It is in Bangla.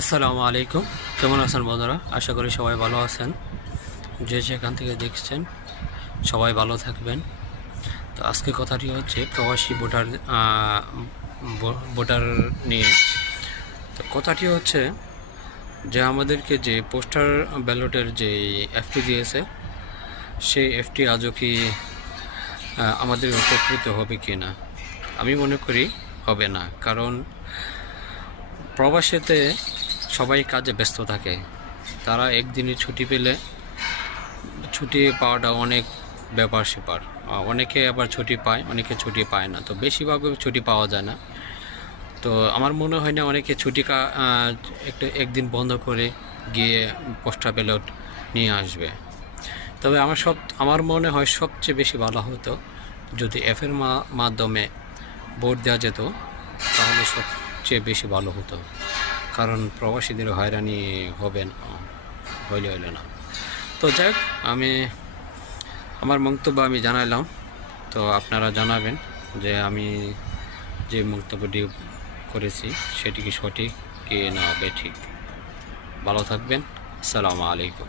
আসসালামু আলাইকুম। কেমন আছেন বন্ধুরা? আশা করি সবাই ভালো আছেন। যে যেখান থেকে দেখছেন সবাই ভালো থাকবেন। তো আজকে কথাটি হচ্ছে প্রবাসী ভোটার নিয়ে। তো কথাটি হচ্ছে যে আমাদেরকে যে পোস্টাল ব্যালটের যে এফটি দিয়েছে, সেই এফটি আজও কি আমাদের উপকৃত হবে কি না? আমি মনে করি হবে না, কারণ প্রবাসীতে সবাই কাজে ব্যস্ত থাকে। তারা একদিনের ছুটি পেলে ছুটি পাওয়াটা অনেক ব্যাপার স্যাপার। অনেকে আবার ছুটি পায়, অনেকে ছুটি পায় না। তো বেশিরভাগ ছুটি পাওয়া যায় না। তো আমার মনে হয় না অনেকে একদিন বন্ধ করে গিয়ে পোস্টাল ব্যালট নিয়ে আসবে। তবে আমার মনে হয় সবচেয়ে বেশি ভালো হতো যদি অ্যাপের মাধ্যমে ভোট দেওয়া যেত, তাহলে সবচেয়ে বেশি ভালো হতো। কারণ প্রবাসীদের হয়রানি হবে না, হইলে না। তো যাক, আমার মন্তব্য আমি জানাইলাম। তো আপনারা জানাবেন যে আমি যে মন্তব্যটি করেছি সেটি কি সঠিক কি না বেঠিক। ভালো থাকবেন। আসসালামু আলাইকুম।